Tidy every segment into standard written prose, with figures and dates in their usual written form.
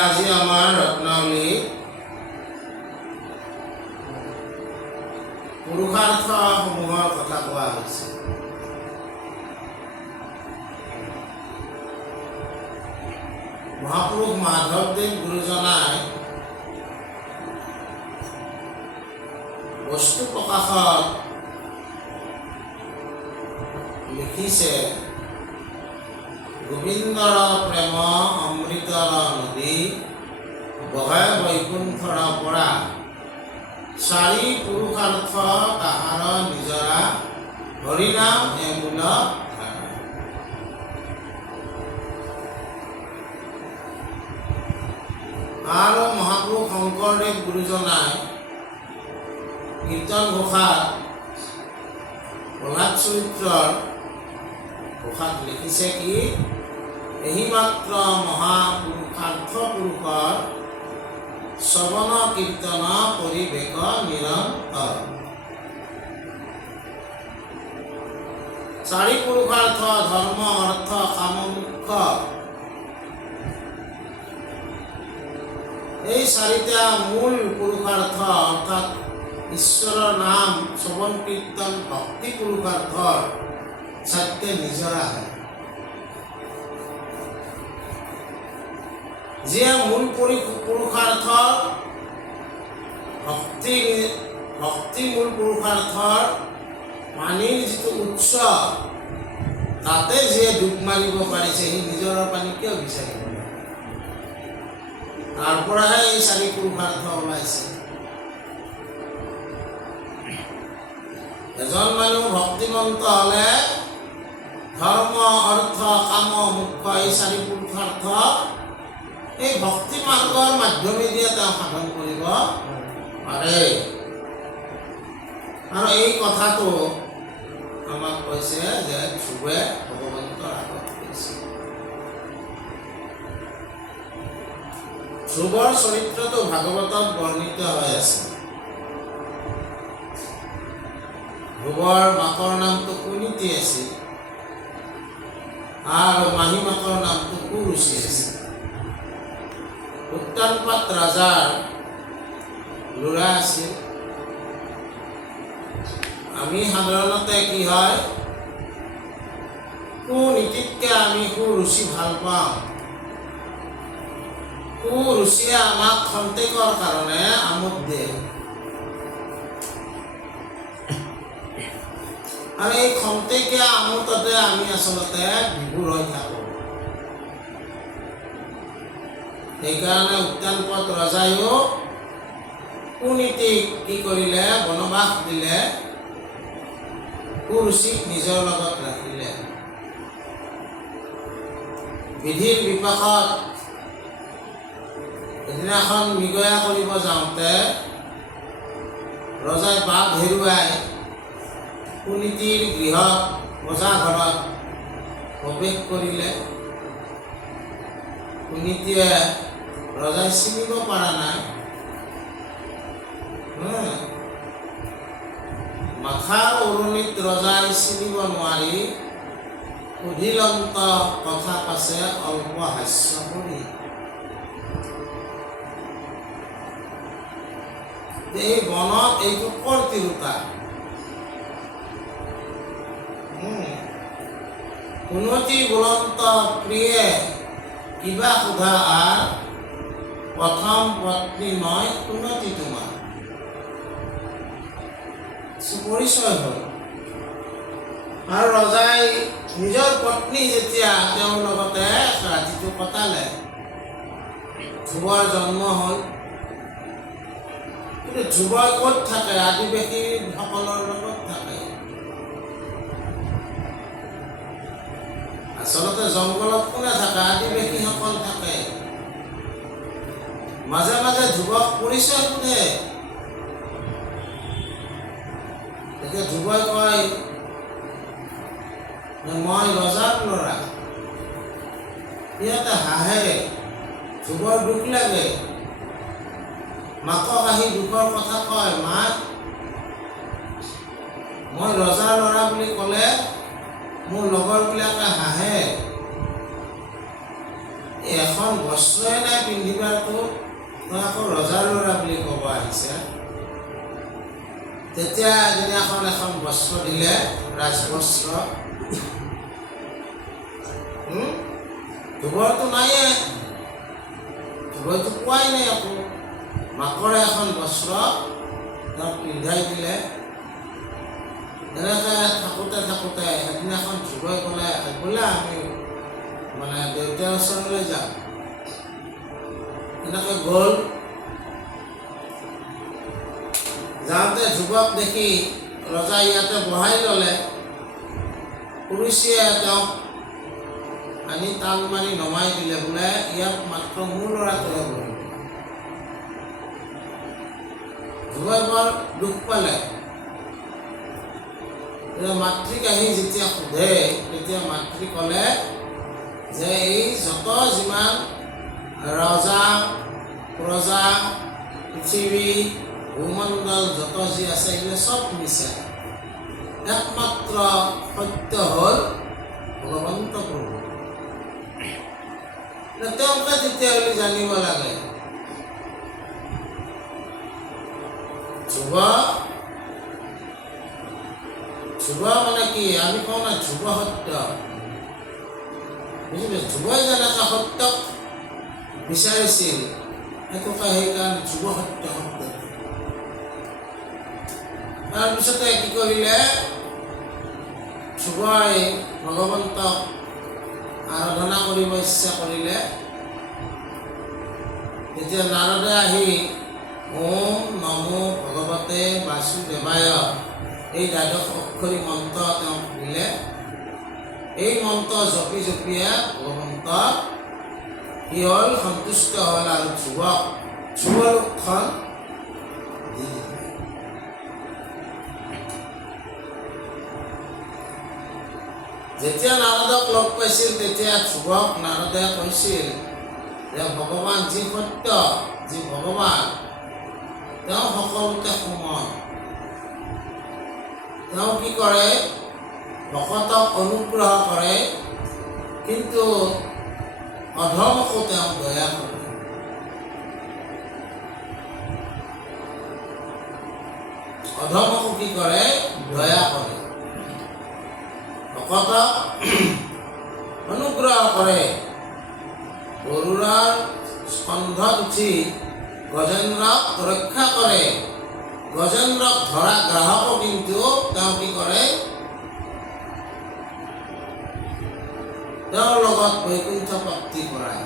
আজি আমাৰ ৰত্নাৱলী পুৰুষাৰ্থসমূহৰ কথা কোৱা হৈছে। মহাপুৰুষ মাধৱদেৱ গুৰুজনাই বস্তু প্ৰকাশত লিখিছে, গোবিন্দৰ প্ৰেম অমৃতৰ নদী বহে বৈকুণ্ঠৰ পৰা, চাৰি পুৰুষাৰ্থ তাহাৰ নিজৰা, হৰিনাম এমূল ধাৰা। আৰু মহাপুৰুষ শংকৰদেৱ গুৰুজনাই কীৰ্তন ঘোষাত প্ৰহ্লাদ চৰিত্ৰৰ ঘোষাত লিখিছে কি, এহি মাত্ৰ মহাপুৰুষাৰ্থ পুৰুষৰ শ্ৰৱণ কীৰ্তন পৰিৱেশ নিৰন্তৰ। চাৰি পুৰুষাৰ্থ ধৰ্ম অৰ্থ কাম মোক্ষ, এই চাৰিটা মূল পুৰুষাৰ্থ অৰ্থাৎ ঈশ্বৰৰ নাম শ্ৰৱণ কীৰ্তন ভক্তি পুৰুষাৰ্থৰ চাৰিটা নিজৰা হয়। যিয়ে মূল পুৰুষাৰ্থ ভক্তি মূল পুৰুষাৰ্থৰ পানীৰ যিটো উৎস, তাতে যিয়ে ডুব মাৰিব পাৰিছে, সেই নিজৰৰ পানী কিয় বিচাৰিব? তাৰ পৰাহে এই চাৰি পুৰুষাৰ্থ ওলাইছে। এজন মানুহ ভক্তিমন্ত হলে ধৰ্ম অৰ্থ কাম মোক্ষ এই চাৰি পুৰুষাৰ্থ এই ভক্তি মাৰ্গৰ মাধ্যমেদি তেওঁ সাধন কৰিব পাৰে। আৰু এই কথাটো আমাক কৈছে যে ধ্ৰুৱে ভগৱন্তৰ আগত কৈছে। ধ্ৰুৱৰ চৰিত্ৰটো ভাগৱতত বৰ্ণিত হৈ আছে। ধ্ৰুৱৰ মাকৰ নামটো কুনীতি আছিল আৰু মাহী মাকৰ নামটো কুৰুচি আছিল। উত্তানপাত ৰাজাৰ ল'ৰা আছিল। আমি সাধাৰণতে কি হয়, কুনীতিতকৈ আমি কুৰুচি ভাল পাওঁ। কুৰুচিয়ে আমাক খন্তেকৰ কাৰণে আমোদ দিয়ে, আৰু এই খন্তেকীয়া আমোদতে আমি আচলতে বিভোৰ হৈ থাকোঁ। সেইকাৰণে উত্তানপাত ৰজাইও কুনীতিক কি কৰিলে, বনবাস দিলে, কুৰুচিক নিজৰ লগত ৰাখিলে। বিধিৰ বিপাকত এদিনাখন মৃগয়া কৰিব যাওঁতে ৰজাই বাঘ হেৰুৱাই কুনীতিৰ গৃহত বজা ঘৰত প্ৰৱেশ কৰিলে। কুনীতিয়ে ৰজাই চিনিব পৰা নাই। মাথাৰ উৰণিত ৰজাই চিনিব নোৱাৰি সুধিলন্ত কথা পাছে অল্প হাস্য কৰি। এই বনত এইটো কৰ তিৰোতা? কুনতি বুলন্ত প্ৰিয়ে কিবা সোধা আৰ, প্ৰথম পত্নী মই কুনতি তোমাৰ। পৰিচয় হ'ল। আৰু ৰজাই নিজৰ পত্নী যেতিয়া তেওঁৰ লগতে ৰাতিটো কটালে, ধ্ৰুৱৰ জন্ম হ'ল। কিন্তু ধ্ৰুৱই ক'ত থাকে? আদিবাসীসকলৰ লগত থাকে। আচলতে জংঘলত কোনে থাকে? আদিবাসীসকল থাকে। মাজে মাজে ধ্ৰুৱক পৰিচয় সোধে। তেতিয়া ধ্ৰুৱই কয়, মই ৰজাৰ ল'ৰা। সিহঁতে হাঁহে, ধ্ৰুৱৰ দুখ লাগে। মাকক আহি দুখৰ কথা কয়, মাক মই ৰজাৰ ল'ৰা বুলি ক'লে মোৰ লগৰবিলাকে হাঁহে। এখন বস্ত্ৰই নাই পিন্ধিবাতো তই আকৌ ৰজাৰ ল'ৰা বুলি ক'ব আহিছে। তেতিয়া এদিনাখন এখন বস্ত্ৰ দিলে, ৰাজবস্ত্ৰ। ধ্ৰুৱৰটো নাইয়ে, ধ্ৰুৱইটো পোৱাই নাই আকৌ। মাকৰে এখন বস্ত্ৰ তেওঁক পিন্ধাই দিলে। এনেকৈ থাকোঁতে থাকোঁতে এদিনাখন ধ্ৰুৱই ক'লে, বোলে আমি মানে দেউতাৰ ওচৰলৈ যাম। এনেকৈ গ'ল। যাওঁতে ধ্ৰুৱক দেখি ৰজাই ইয়াতে বহাই ল'লে। পুৰুষীয়ে তেওঁক আনি টান মাৰি নমাই দিলে, বোলে ইয়াত মাত্ৰ মোৰ ল'ৰাটোহে বহিব। ধ্ৰুৱই বৰ দুখ পালে। মাতৃক আহি যেতিয়া সোধে, তেতিয়া মাতৃ ক'লে যে এই যত যিমান ৰজা প্ৰজা পৃথিৱী ভূমণ্ডল যত যি আছে এইবিলাক চব মিছা, একমাত্ৰ সত্য হ'ল ভগৱন্ত প্ৰভু। তেওঁকে তেতিয়াহ'লে জানিব লাগে। ধ্ৰুৱ মানে কি? আমি কওঁ না ধ্ৰুৱ সত্য, বুজি পাইছে? ধ্ৰুৱই যেনেকৈ সত্যক বিচাৰিছিল, সেইটোকে সেইকাৰণে ধ্ৰুৱ সত্য শব্দ। তাৰপিছতে কি কৰিলে? ধ্ৰুৱই ভগৱন্তক আৰাধনা কৰিব ইচ্ছা কৰিলে। তেতিয়া নাৰদে আহি ওম নমো ভগৱতে বাসুদেৱায় এই দ্বাদশ অক্ষৰী মন্ত্ৰ তেওঁক দিলে। এই মন্ত্ৰ জপি জপিয়ে ভগৱন্ত কি হ'ল? সন্তুষ্ট হ'ল আৰু ধ্ৰুৱলোকখন দি দিলে। যেতিয়া নাৰদক লগ পাইছিল, তেতিয়া ধ্ৰুৱক নাৰদে কৈছিল যে ভগৱান যি সত্য, যি ভগৱান, তেওঁ সকলোতে সমান। তেওঁ কি কৰে? ভকতক অনুগ্ৰহ কৰে, কিন্তু অধমকো তেওঁ দয়া কৰে। অধমকো কি কৰে? দয়া কৰে। ভকতক অনুগ্ৰহ কৰে। গৰুড়ৰ স্কন্ধত উঠি গজেন্দ্ৰক ৰক্ষা কৰে। গজেন্দ্ৰক ধৰা গ্ৰাহকো কিন্তু তেওঁ কি কৰে? তেওঁৰ লগত বৈকুণ্ঠ প্ৰাপ্তি কৰায়।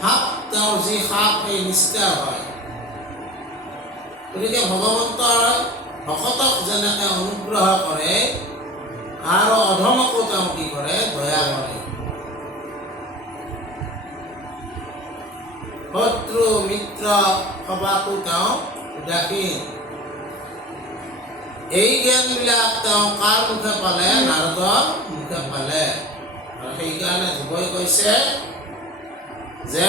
সাপ, তেওঁৰ যি সাপ, সেই নিষ্ঠাৰ হয়। গতিকে ভগৱন্তৰ ভকতক যেনেকৈ অনুগ্ৰহ কৰে আৰু অধমকো তেওঁ কি কৰে? দয়া কৰে। শত্ৰু মিত্ৰ সবাকো তেওঁ উদাসীন। এই জ্ঞানবিলাক তেওঁ কাৰ মুখে পালে? নাৰদৰ মুখে পালে। আৰু সেইকাৰণে ধ্ৰুৱই কৈছে যে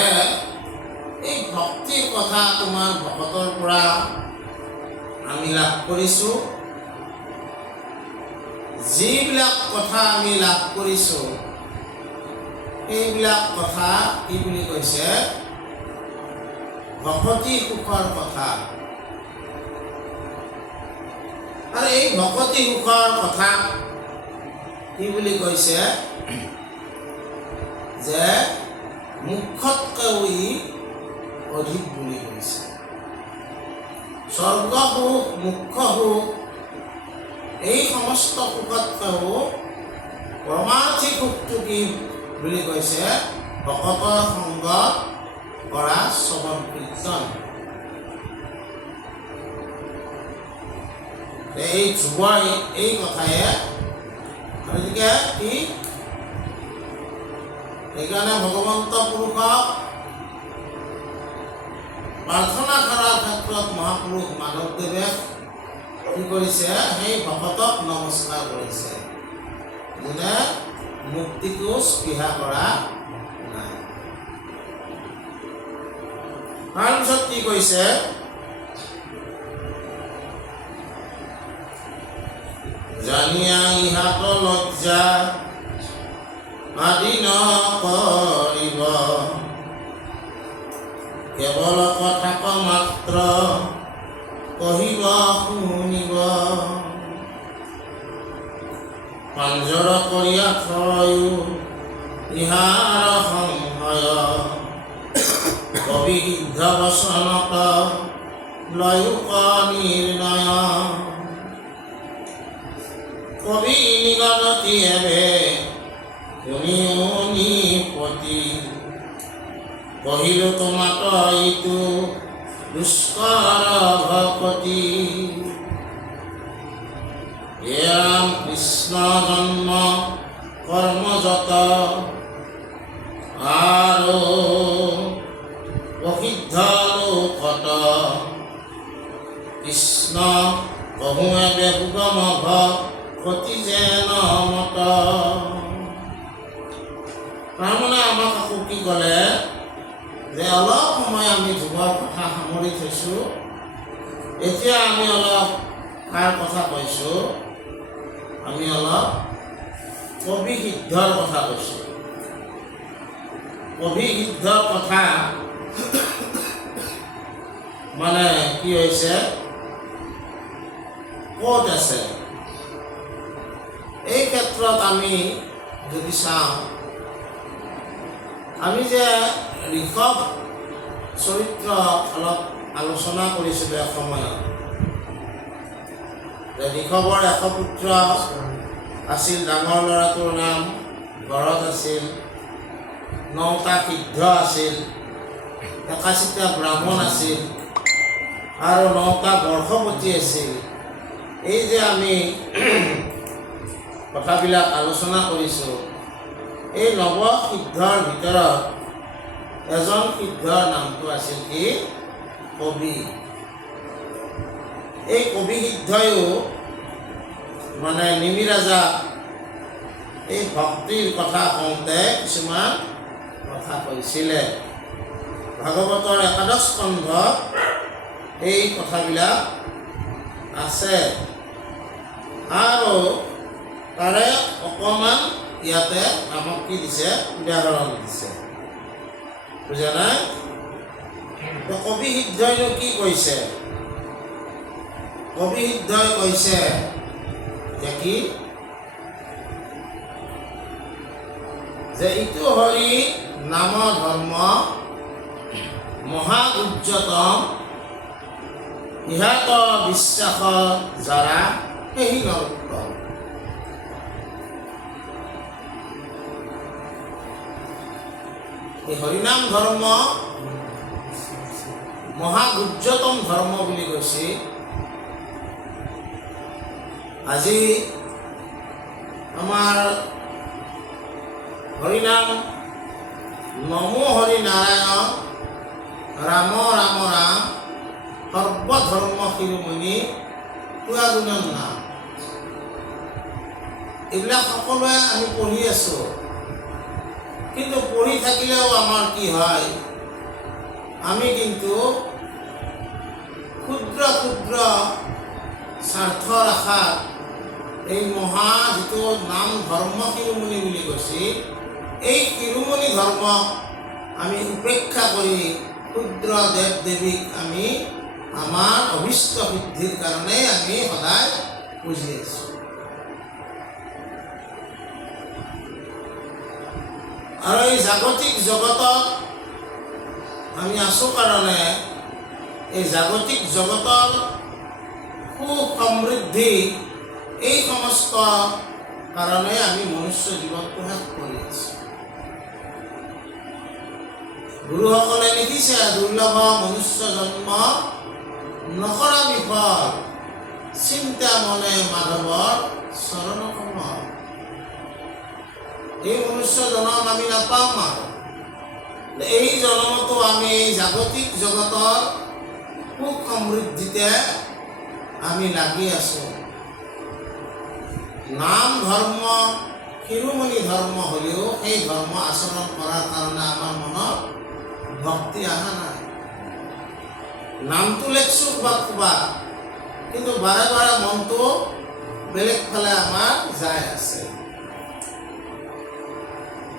এই ভক্তিৰ কথা তোমাৰ ভকতৰ পৰা আমি লাভ কৰিছোঁ। যিবিলাক কথা আমি লাভ কৰিছোঁ, সেইবিলাক কথা কি বুলি কৈছে? ভকতি সুখৰ কথা। আৰু এই ভকতি সুখৰ কথা কি বুলি কৈছে? যে মুখ্যতকৈও ই অধিক বুলি কৈছে। স্বৰ্গ সুখ, মুখ্য সুখ, এই সমস্ত সুখতকৈও পৰমাৰ্থিক সুখটো কি বুলি কৈছে? ভকতৰ সংগত কৰা শ্ৰৱণ কীৰ্তন। এই ধ্ৰুৱই এই কথায়ে গতিকে কি? সেইকাৰণে ভগৱন্ত পুৰুষক প্ৰাৰ্থনা কৰাৰ ক্ষেত্ৰত মহাপুৰুষ মাধৱদেৱে কি কৰিছে? সেই ভকতক নমস্কাৰ কৰিছে, যোনে মুক্তিকো স্পৃহা কৰা নাই। তাৰপিছত কি কৈছে? জানিয়া ইহাত লজ্জা আদি নকৰিব কেৱল কথাক মাত্ৰ কহিব শুনিব পাঞ্জৰ কৰিয়া থয়ো ইহাৰ সংশয় কবি সিদ্ধ বচনত লয়ুক নিৰ্ণয় কবি নিগলতি এবে শুনিও নিপতি কহিলো তোমাক ইটো দুষ্কৰ ভকতি হে ৰাম কৃষ্ণ জন্ম কৰ্মযত আৰু প্ৰসিদ্ধ লোকত কৃষ্ণ কহুৱে বেহুগম ভকতি যেন মত তাৰমানে আমাক আকৌ কি ক'লে যে অলপ সময় আমি যুগৰ কথা সামৰি থৈছোঁ এতিয়া আমি অলপ কাৰ কথা কৈছোঁ আমি অলপ কবি সিদ্ধৰ কথা কৈছোঁ কবি সিদ্ধৰ কথা মানে কি হৈছে ক'ত আছে এই ক্ষেত্ৰত আমি যদি চাওঁ আমি যে ঋষভ চৰিত্ৰ অলপ আলোচনা কৰিছিলোঁ এসময়ত ঋষভৰ পুত্ৰ আছিল ডাঙৰ ল'ৰাটোৰ নাম ভৰত আছিল 9টা সিদ্ধ আছিল 81টা ব্ৰাহ্মণ আছিল আৰু 9টা বৰ্ষপতি আছিল এই যে আমি কথাবিলাক আলোচনা কৰিছোঁ এই নৱ সিদ্ধৰ ভিতৰত এজন সিদ্ধৰ নামটো আছিল কি কবি এই কবি সিদ্ধয়ো মানে নিমিৰাজা এই ভক্তিৰ কথা কওঁতে কিছুমান কথা কৈছিলে ভাগৱতৰ 11 স্কন্ধত এই কথাবিলাক আছে আৰু তাৰে অকণমান ইয়াতে আমাক কি দিছে উদাহৰণ দিছে বুজা নাই কবি সিদ্ধইনো কি কৈছে কবি সিদ্ধই কৈছে যে কি যে ইটো হৰি নাম ধৰ্ম মহা উজ্জতম ইহাত বিশ্বাস যাৰা সেই নৰোত্তম এই হৰিনাম ধৰ্ম মহা উজ্জতম ধৰ্ম বুলি কৈছে আজি আমাৰ হৰিনাম নমো হৰি নাৰায়ণ ৰাম ৰাম ৰাম সৰ্বধৰ্ম শিৰোমণি পুৰাগুণৰ নাম এইবিলাক সকলোৱে আমি পঢ়ি আছোঁ কিন্তু পঢ়ি থাকিলেও আমাৰ কি হয় আমি কিন্তু ক্ষুদ্ৰ ক্ষুদ্ৰ স্বাৰ্থ ৰাখাত এই মহা যিটো নাম ধৰ্ম শিৰোমণি বুলি কৈছে এই শিৰোমণি ধৰ্মক আমি উপেক্ষা কৰি ক্ষুদ্ৰ দেৱ দেৱীক আমি আমাৰ অভিষ্ট সিদ্ধিৰ কাৰণে আমি সদায় পুজি আছোঁ আৰু এই জাগতিক জগতত আমি আছোঁ কাৰণে এই জাগতিক জগতৰ সুখ সমৃদ্ধি এই সমস্ত কাৰণে আমি মনুষ্য জীৱনটো শেষ কৰি আছোঁ গুৰুসকলে লিখিছে দুৰ্লভ মনুষ্য জন্ম নকৰা বিফল চিন্তা মনে মাধৱৰ চৰণ কমল এই মনুষ্য জনম আমি নাপাম আৰু এই জনমতো আমি এই জাগতিক জগতৰ সুখ সমৃদ্ধিতে আমি লাগি আছোঁ নাম ধৰ্ম শিৰোমণি ধৰ্ম হ'লেও সেই ধৰ্ম আচৰণ কৰাৰ কাৰণে আমাৰ মনত ভক্তি অহা নাই নামটো লেখছোঁ ক'ৰবাত কিন্তু বাৰে বাৰে মনটো বেলেগ ফালে আমাৰ যাই আছে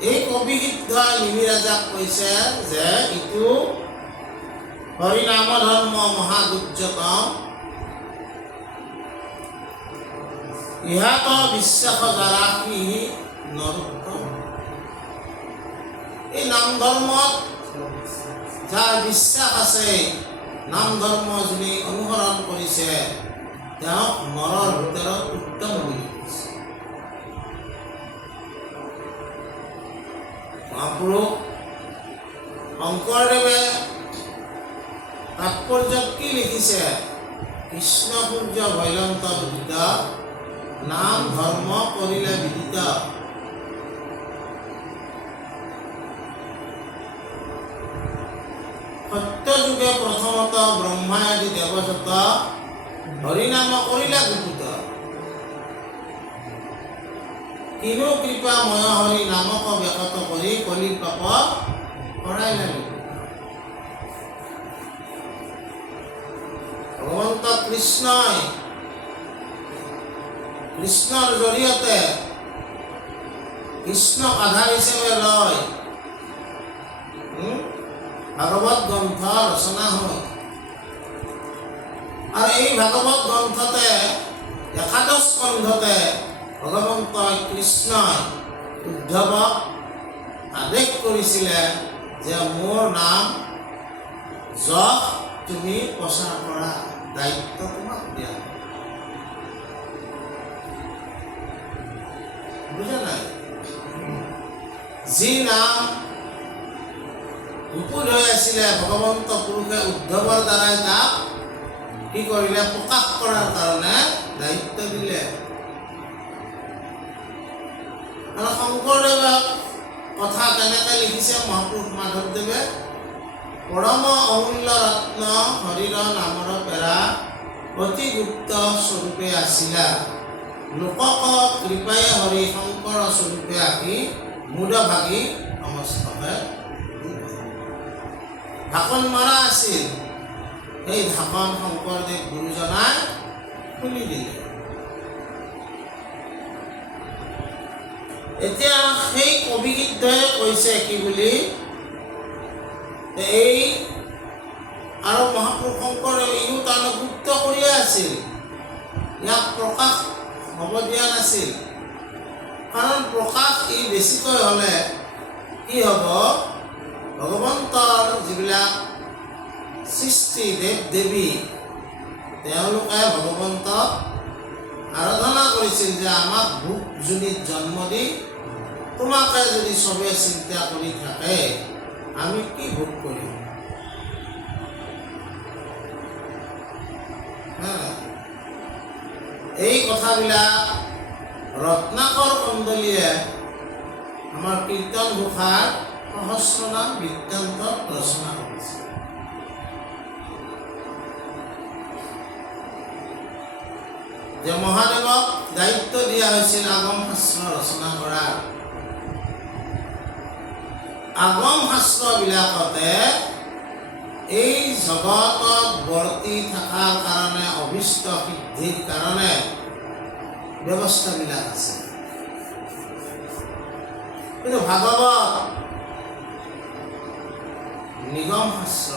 এই কবিগীত নিমিৰাজাক কৈছে যে ইটো হৰিনাম ধৰ্ম মহাগুজ্যতম ইহাত বিশ্বাস জাৰাহি নৰোত্তম। এই নাম ধৰ্মত যাৰ বিশ্বাস আছে, নাম ধৰ্ম যোনে অনুসৰণ কৰিছে, তেওঁক নৰৰ ভিতৰত উত্তম বুলি কৈছে। মহাপুৰুষ শংকৰদেৱে তাৎপৰ্যত কি লিখিছে? কৃষ্ণ সূৰ্য ভৈলন্ত উদিত, নাম ধৰ্ম কৰিলে বিদিত। সত্য যুগে প্ৰথমত ব্ৰহ্মাই আদি দেৱযত, হৰিনাম কৰিলে গুপিত। কিনো কৃপাময় হৰি নামক ব্যাকত কৰি কলিৰ পাপ কৰাইলে লিপিত। ভগৱন্ত কৃষ্ণই কৃষ্ণৰ জৰিয়তে কৃষ্ণক আধাৰ হিচাপে লয় ভাগৱত গ্ৰন্থ ৰচনা হয়। আৰু এই ভাগৱত গ্ৰন্থতে একাদশ স্কন্ধতে ভগৱন্ত কৃষ্ণই উদ্ধৱক আদেশ কৰিছিলে যে মোৰ নাম যশ তুমি প্ৰচাৰ কৰা, দায়িত্ব তোমাক দিয়া। বুজা নাই? যি নাম গুপুত হৈ আছিলে, ভগৱন্ত পুৰুষে উদ্ধৱৰ দ্বাৰাই তাক কি কৰিলে? প্ৰকাশ কৰাৰ কাৰণে দায়িত্ব দিলে। আৰু শংকৰদেৱক কথা কেনেকৈ লিখিছে মহাপুৰুষ মাধৱদেৱে? পৰম অমূল্য ৰত্ন হৰিৰ নামৰ পেৰা, অতি গুপ্ত স্বৰূপে আছিলা, লোকক কৃপায়ে হৰি শংকৰ স্বৰূপে আহি মুদ ভাগি সমস্তকে ঢাকন মৰা আছিল। সেই ঢাকন শংকৰদেৱ গুৰুজনাই খুলি দিলে। এতিয়া সেই কবিগীতটোৱে কৈছে কি বুলি? এই আৰু মহাপুৰুষ শংকৰদেৱে ইও তাৰমানে গুপ্ত কৰিয়ে আছিল, ইয়াক প্ৰকাশ হ'ব দিয়া নাছিল। কাৰণ প্ৰকাশ ই বেছিকৈ হ'লে কি হ'ব? ভগৱন্তৰ যিবিলাক সৃষ্টি দেৱ দেৱী, তেওঁলোকে ভগৱন্তক আৰাধনা কৰিছিল যে আমাক ভোগ যোনিত জন্ম দি তোমাকে যদি চবে চিন্তা কৰি থাকে, আমি কি ভোগ কৰিম? এই কথাবিলাক ৰত্নাকৰ কন্দলীয়ে আমাৰ কীৰ্তন ঘোষাৰ সহস্ৰনাম বৃত্তান্তত ৰচনা কৰিছে। যে মহাদেৱক দায়িত্ব দিয়া হৈছিল আগম শাস্ত্ৰ ৰচনা কৰাৰ। আগম শাস্ত্ৰবিলাকতে এই জগতত বৰ্তি থকাৰ কাৰণে, অভীষ্ট সিদ্ধিৰ কাৰণে ব্যৱস্থাবিলাক আছে। কিন্তু ভাগৱত নিগম শাস্ত্ৰ।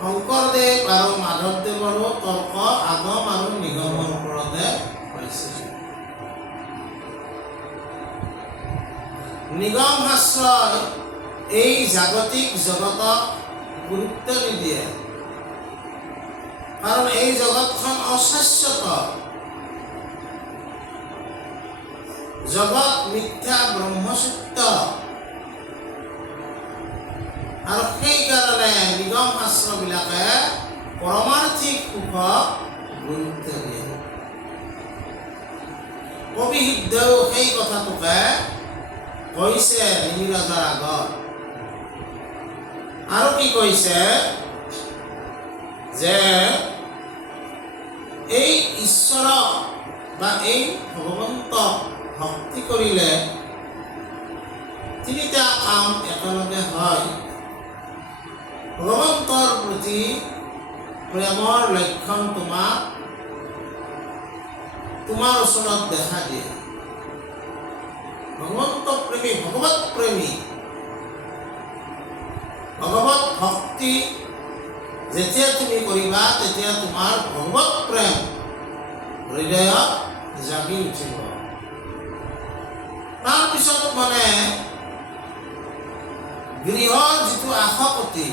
শংকৰদেৱ আৰু মাধৱদেৱৰো তৰ্ক আগম আৰু নিগমৰ ওপৰতে হৈছিল। নিগম শাস্ত্ৰই এই জাগতিক জগতক গুৰুত্ব নিদিয়ে, কাৰণ এই জগতখন অশাশ্বত, জগত মিথ্যা ব্ৰহ্মসূত্ৰ। আৰু সেইকাৰণে নিগম শাস্ত্ৰবিলাকে পৰমাৰ্থিক সুখক গুৰুত্ব দিয়ে। কবি সিদ্ধও সেই কথাটোকে কৈছে নিমিৰাজাৰ আগত। আৰু কি কৈছে? যে এই ঈশ্বৰক বা এই ভগৱন্তক ভক্তি কৰিলে তিনিটা কাম একেলগে হয়। ভগৱন্তৰ প্ৰতি প্ৰেমৰ লক্ষণ তোমাৰ ওচৰত দেখা দিয়ে। ভগৱন্ত প্ৰেমী, ভগৱত প্ৰেমী, ভগৱত ভক্তি যেতিয়া তুমি কৰিবা তেতিয়া তোমাৰ ভগৱত প্ৰেম হৃদয়ত জাগি উঠিব। তাৰপিছত মানে গৃহৰ যিটো আসক্তি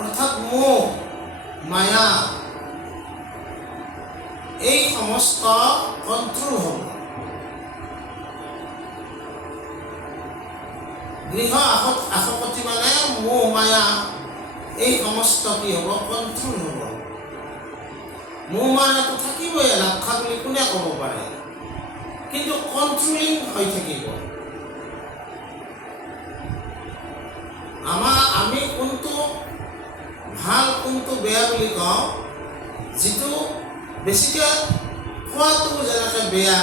অৰ্থাৎ মোহ মায়া, এই সমস্ত কণ্ট্ৰোল হ'ব। গৃহ আসক্তি মানে মোহ মায়া, এই সমস্ত কি হ'ব? কণ্ট্ৰোল হ'ব। মোহ মায়াটো থাকিবই, নাথাকা বুলি কোনে ক'ব পাৰে, কিন্তু কণ্ট্ৰোলিং হৈ থাকিব। আমি কোনটো ভাল কোনটো বেয়া বুলি কওঁ, যিটো বেছিকৈ খোৱাটো যেনেকৈ বেয়া,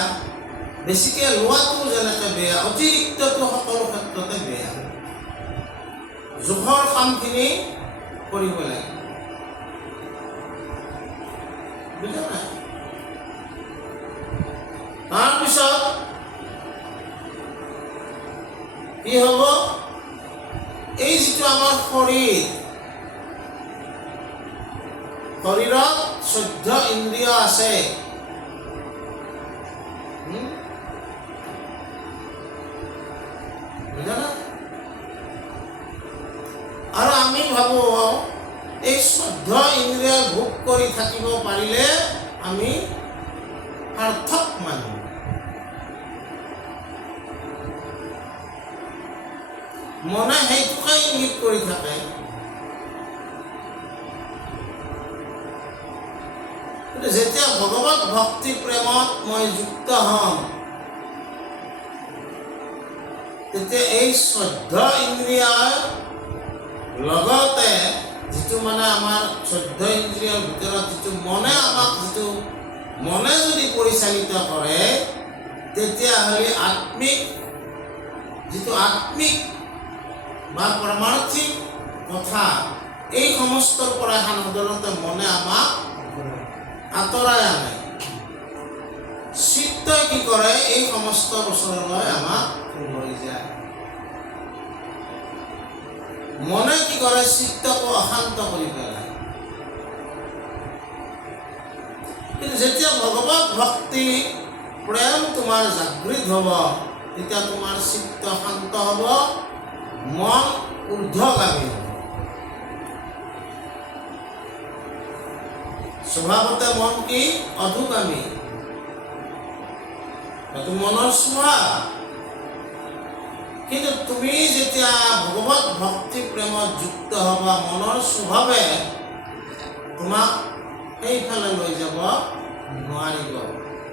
বেছিকৈ লোৱাটো যেনেকৈ বেয়া, অতিৰিক্তটো সকলো ক্ষেত্ৰতে বেয়া। জোখৰ কামখিনি কৰিব লাগে, বুজা নাই? তাৰপিছত কি হ'ব? এই যিটো আমাৰ শৰীৰত 14 ইন্দ্ৰিয় আছে, বুজা না? আৰু আমি ভাবো এই 14 ইন্দ্ৰিয় ভোগ কৰি থাকিব পাৰিলে আমি সাৰ্থক মানুহ। মনে সেইটোকে ইংগিত কৰি থাকে। যেতিয়া ভগৱত ভক্তি প্ৰেমত মই যুক্ত হ'ম, তেতিয়া এই 14 ইন্দ্ৰিয়ৰ লগতে যিটো মানে আমাৰ 14 ইন্দ্ৰিয়ৰ ভিতৰত যিটো মনে আমাক মনে যদি পৰিচালিত কৰে, তেতিয়াহ'লে আত্মিক বা পাৰমাৰ্থিক কথা এই সমস্তৰ পৰা সাধাৰণতে মনে আমাক আঁতৰাই আনে। চিত্তই কি কৰে? এই সমস্ত ওচৰলৈ আমাক লৈ যায়। মনে কি কৰে? চিত্তকো অশান্ত কৰি পেলায়। কিন্তু যেতিয়া ভগৱত ভক্তি প্ৰেম তোমাৰ জাগৃত হ'ব, তেতিয়া তোমাৰ চিত্ত শান্ত হ'ব, মন ঊৰ্ধ্বগামী হ'ব। স্বভাৱতে মন কি? অধোগামী। এইটো মনৰ স্বভাৱ। কিন্তু তুমি যেতিয়া ভগৱত ভক্তি প্ৰেমত যুক্ত হ'বা, মনৰ স্বভাৱে তোমাক সেইফালে লৈ যাব নোৱাৰিব।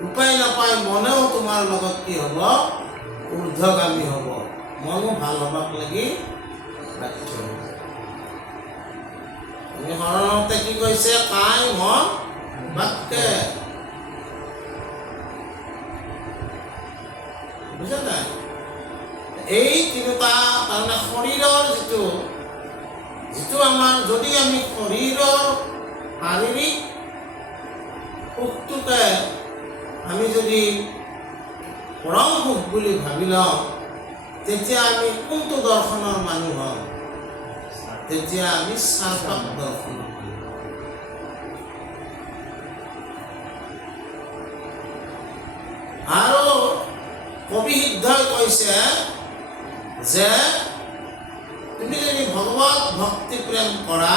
উপায় নাপায় মনেও তোমাৰ লগত কি হ'ব? ঊৰ্ধ্বগামী হ'ব। মনো ভাল হ'বাক লাগি বাধ্য হ'ব। শৰণতে কি কৈছে? কায় মন বাক্যে। বুজা নাই? এই তিনিটা তাৰমানে শৰীৰৰ যিটো আমাৰ, যদি আমি শৰীৰৰ শাৰীৰিক সুখটোকে আমি যদি পৰম সুখ বুলি ভাবি লওঁ, তেতিয়া আমি কোনটো দৰ্শনৰ মানুহ হ'ম? তেতিয়া আমি চাৰ্বাক দৰ্শন। আৰু কবি সিদ্ধই কৈছে যে তুমি যদি ভগৱত ভক্তি প্ৰেম কৰা,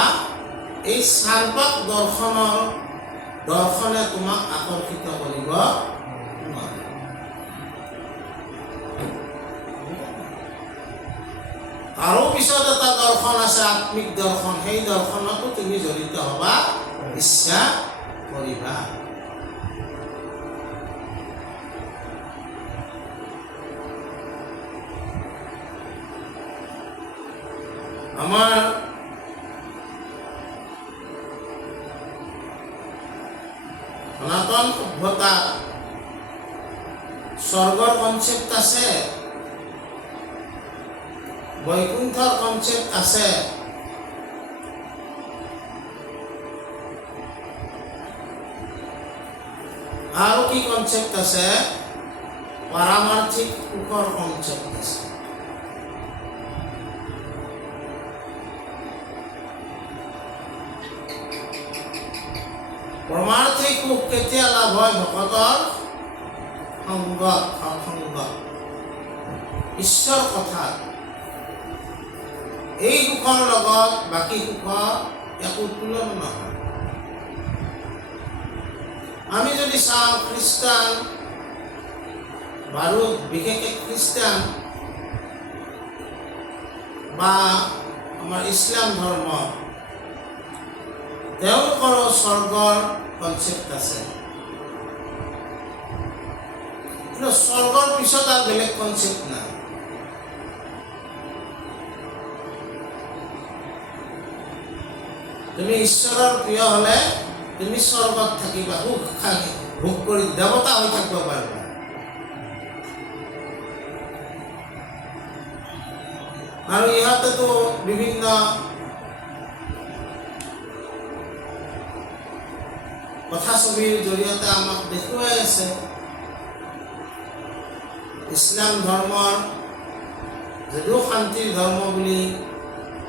এই চাৰ্বাক দৰ্শনে তোমাক আকৰ্ষিত কৰিব নোৱাৰে। আৰু পিছত এটা দৰ্শন আছে, আত্মিক দৰ্শন। সেই দৰ্শনতো তুমি জড়িত হবা, ইচ্ছা কৰিবা। আমাৰ সনাতন সভ্যতাত স্বৰ্গৰ কনচেপ্ট আছে, বৈকুণ্ঠৰ কনচেপ্ট আছে, আৰু কি কনচেপ্ট আছে? পাৰমাৰ্থিক সুখৰ কনচেপ্ট আছে। পৰমাৰ্থিক সুখ কেতিয়া লাভ হয়? ভকতৰ সংগত, সৎসংগত, ঈশ্বৰ কথাত। এই সুখৰ লগত বাকী সুখৰ একো তুলনা নহয়। আমি যদি চাওঁ খ্ৰীষ্টান, বাৰু বিশেষকৈ খ্ৰীষ্টান বা আমাৰ ইছলাম ধৰ্ম, তেওঁলোকৰো স্বৰ্গৰ কনচেপ্ট আছে, কিন্তু স্বৰ্গৰ পিছত আৰু বেলেগ কনচেপ্ট নাই। তুমি ঈশ্বৰৰ প্ৰিয় হ'লে তুমি স্বৰ্গত থাকিবা, সুখ ভোগ কৰি দেৱতা হৈ থাকিব পাৰিবা। আৰু ইহঁতেতো বিভিন্ন কথাছবিৰ জৰিয়তে আমাক দেখুৱাই আছে। ইছলাম ধৰ্মৰ যদিও শান্তিৰ ধৰ্ম বুলি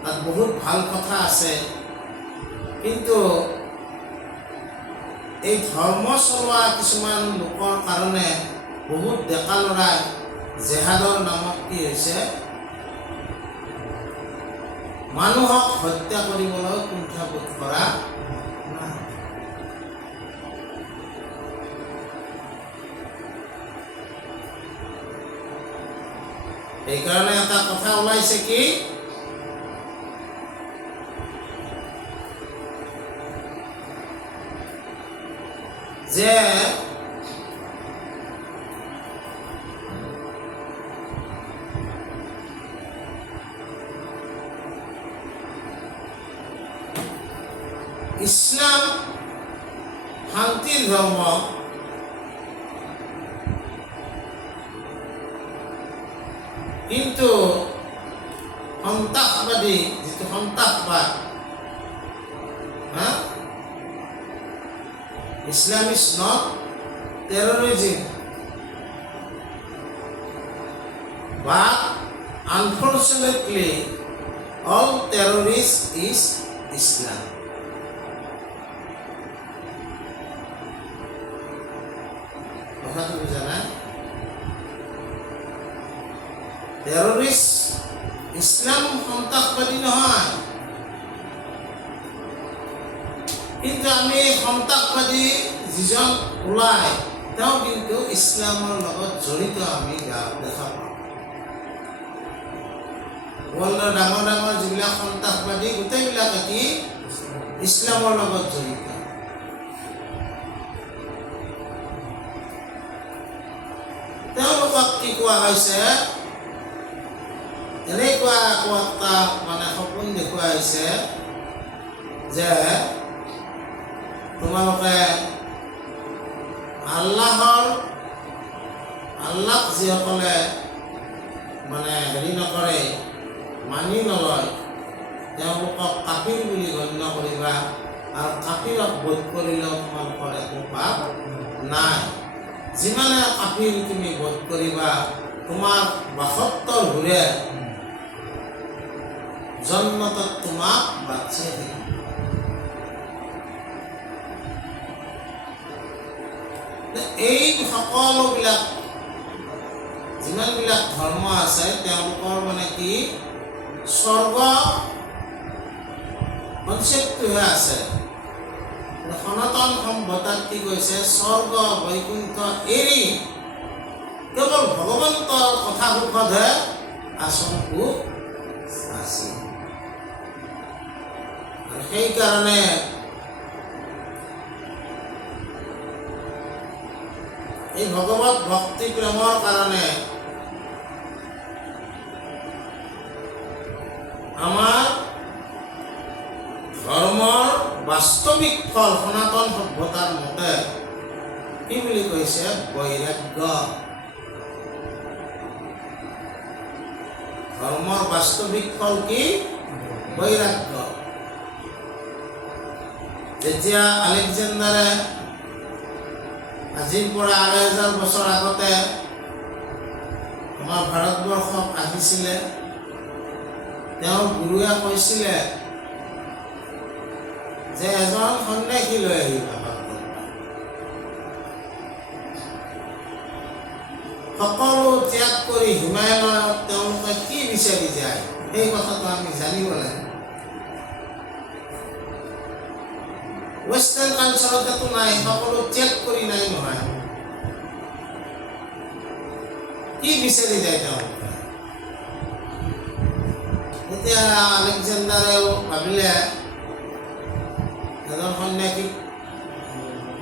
তাত বহুত ভাল কথা আছে, কিন্তু এই ধৰ্ম চলোৱা কিছুমান লোকৰ কাৰণে বহুত ডেকা ল'ৰাই জেহাদৰ নামত কি হৈছে, মানুহক হত্যা কৰিবলৈ কুণ্ঠাবোধ কৰা নাই। সেইকাৰণে এটা কথা ওলাইছে কি, যে ইছলাম শান্তিৰ ধৰ্ম, কিন্তু সন্ত্ৰাসবাদী যিটো সন্ত্ৰাসবাদ, Islam is not terrorism, but unfortunately all terrorists is Islam. কথাটো বুজা নাই? terrorist ইছলাম সন্ত্ৰাসবাদী নহয়, কিন্তু আমি সন্ত্ৰাসবাদী যিজন ওলায় তেওঁ কিন্তু ইছলামৰ লগত জড়িত আমি দেখা পাওঁ। ৱৰ্ল্ডৰ ডাঙৰ ডাঙৰ যিবিলাক সন্ত্ৰাসবাদী গোটেইবিলাক কি ইছলামৰ লগত জড়িত। তেওঁলোকক কি কোৱা হৈছে, এনেকুৱা এটা মানে সপোন দেখুওৱা হৈছে যে তোমালোকে আল্লাহক যিসকলে মানে হেৰি নকৰে, মানি নলয়, তেওঁলোকক কাফিৰ বুলি গণ্য কৰিবা, আৰু কাফিৰক বধ কৰিলেও তোমালোকৰ একো পাপ নাই। যিমানে কাফিৰ তুমি বধ কৰিবা, তোমাৰ ৭২ ঘূৰে জন্নতত তোমাক বাচ্চাই থাকিব। এই সকলোবিলাক যিমানবিলাক ধৰ্ম আছে তেওঁলোকৰ মানে কি স্বৰ্গ কনচেপ্টটোহে আছে। সনাতন সভ্যতাত কি কৈছে, স্বৰ্গ বৈকুণ্ঠ এৰি কেৱল ভগৱন্তৰ কথা সুখতহে আচল সুখ আছে। আৰু সেইকাৰণে এই ভগৱত ভক্তি প্ৰেমৰ কাৰণে আমাৰ ধৰ্মৰ বাস্তৱিক ফল সনাতন সভ্যতাৰ মতে কি বুলি কৈছে, বৈৰাগ্য। ধৰ্মৰ বাস্তৱিক ফল কি? বৈৰাগ্য। যেতিয়া আলেকজেণ্ডাৰে আজিৰ পৰা ২,৫০০ বছৰ আগতে আমাৰ ভাৰতবৰ্ষত আহিছিলে তেওঁৰ গুৰুৱে কৈছিলে যে এজন সন্ন্যাসী লৈ আহিবা ভাৰতত। সকলো ত্যাগ কৰি হিমালয়ত তেওঁলোকে কি বিচাৰি যায় সেই কথাটো আমি জানিব লাগে। ৱেষ্টাৰ্ণ কালচাৰত সেইটো নাই, সকলো ত্যাগ কৰি নাই নহয়। কি বিচাৰি যায় তেওঁলোকে? এতিয়া আলেকজেণ্ডাৰেও ভাবিলে এজন সন্ন্যাসীক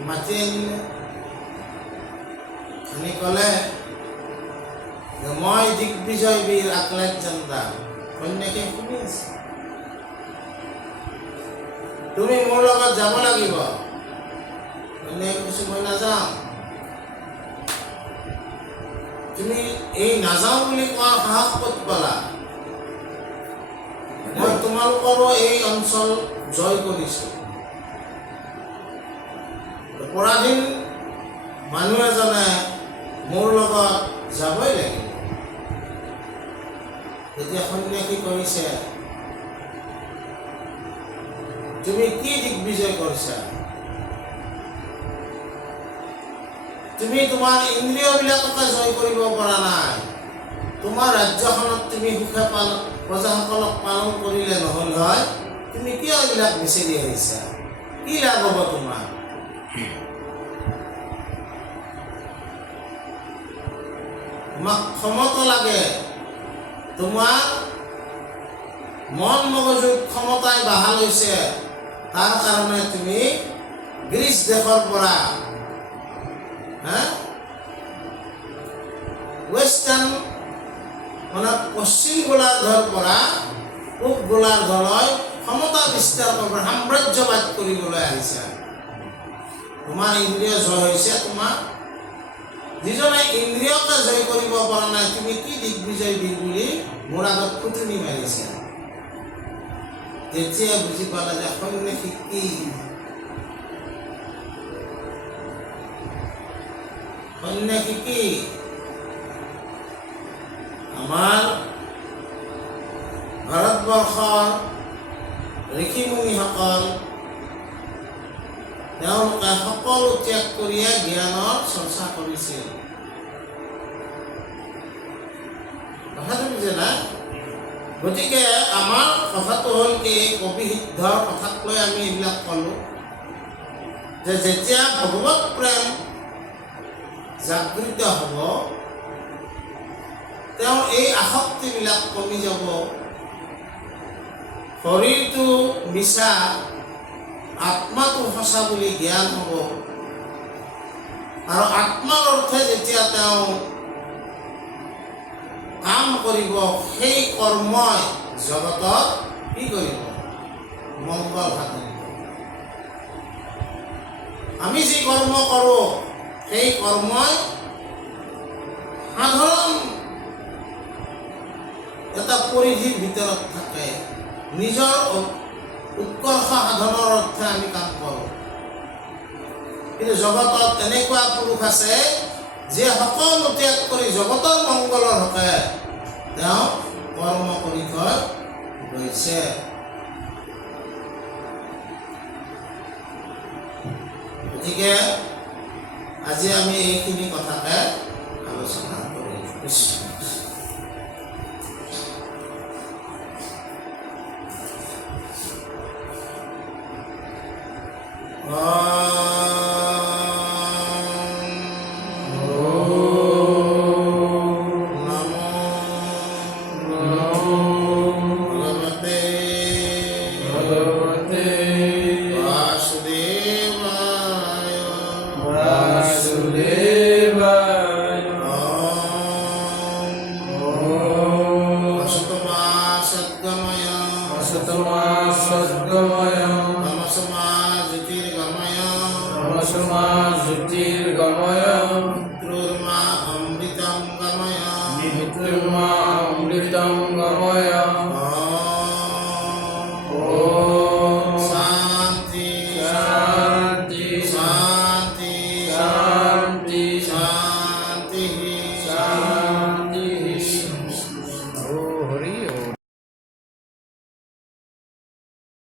মাতি আনিলে, আনি ক'লে যে মই দিগ্বিজয় বীৰ আলেকজেণ্ডাৰ। সন্ন্যাসীয়ে শুনি আছে, তুমি মোৰ লগত যাব লাগিব। সন্ন্যাসীয়ে কৈছে মই নাযাওঁ। তুমি এই নাযাওঁ বুলি কোৱা সাহস ক'ত পালা? মই তোমালোকৰো এই অঞ্চল জয় কৰিছোঁ। পৰাধীন মানুহ এজনে মোৰ লগত যাবই লাগিব। তেতিয়া সন্ন্যাসী কৰিছে, তুমি কি দিগ্বিজয় কৰিছা? তুমি তোমাৰ ইন্দ্ৰিয়বিলাককে জয় কৰিব পৰা নাই। তোমাৰ ৰাজ্যখনত তুমি সুখে প্ৰজাসকলক পালন কৰিলে নহ'ল হয়, তুমি কিয় এইবিলাক বিচাৰি আহিছা? কি লাভ হ'ব তোমাৰ? তোমাক ক্ষমতা লাগে, তোমাৰ মন মগজুত ক্ষমতাই বাহাল হৈছে, তাৰ কাৰণে তুমি গ্ৰীচ দেশৰ পৰা ৱেষ্টাৰ্ণ মানে পশ্চিম গোলাৰ্ধৰ পৰা পূব গোলাৰ্ধলৈ ক্ষমতা বিস্তাৰ কৰিব, সাম্ৰাজ্যবাদ কৰিবলৈ আহিছে। তোমাৰ ইন্দ্ৰিয় জয় হৈছে। তোমাৰ যিজনে ইন্দ্ৰিয়কে জয় কৰিব পৰা নাই, তুমি কি দিগ্বিজয় বীৰ বুলি মোৰ আগত ফুটনি মাৰিছে। তেতিয়া বুজি পালে যে সন্ন্যাসী কি। সন্ন্যাসী কি? আমাৰ ভাৰতবৰ্ষৰ ঋষিমুনিসকল তেওঁলোকে সকলো ত্যাগ কৰিয়ে জ্ঞানৰ চৰ্চা কৰিছিল। কথাটো বুজে না? গতিকে আমাৰ কথাটো হ'ল কি, কবি সিদ্ধৰ কথাক লৈ আমি এইবিলাক ক'লোঁ যে যেতিয়া ভগৱত প্ৰেম জাগৃত হ'ব, তেওঁ এই আসক্তিবিলাক কমি যাব। শৰীৰটো মিছা, আত্মাটো সঁচা বুলি জ্ঞান হ'ব। আৰু আত্মাৰ অৰ্থে যেতিয়া তেওঁ কাম কৰিব, সেই কৰ্মই জগতত কি কৰিব? মংগল সাধন। আমি যি কৰ্ম কৰোঁ সেই কৰ্মই সাধাৰণ এটা পৰিধিৰ ভিতৰত থাকে। নিজৰ উৎকৰ্ষ সাধনৰ অৰ্থে আমি কাম কৰোঁ। কিন্তু জগতত এনেকুৱা পুৰুষ আছে যিয়ে সকলো ত্যাগ কৰি জগতৰ মংগলৰ হকে তেওঁ কৰ্ম কৰি থৈ গৈছে। গতিকে আজি আমি এইখিনি কথাকে আলোচনা কৰিছোঁ। अमृतं गमय